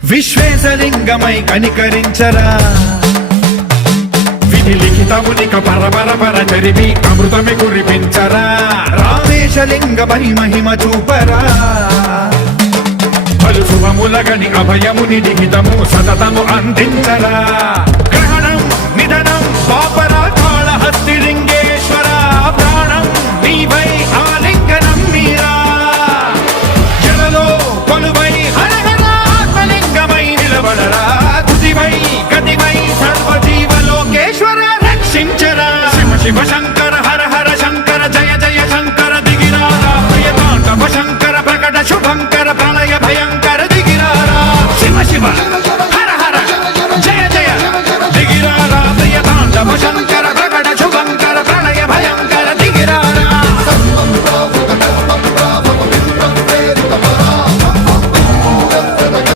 విశ్వేశలింగమై కనికరించరా విధి లిఖితమునిక పరపర చరివి అమృతమి కురిపించరా రామేశలింగమై మహిమ చూపరా పలు శుభములగని అభయముని లిఖితము సతతము అందించరా గ్రహణం నిధనం పాపరా కాళహస్తి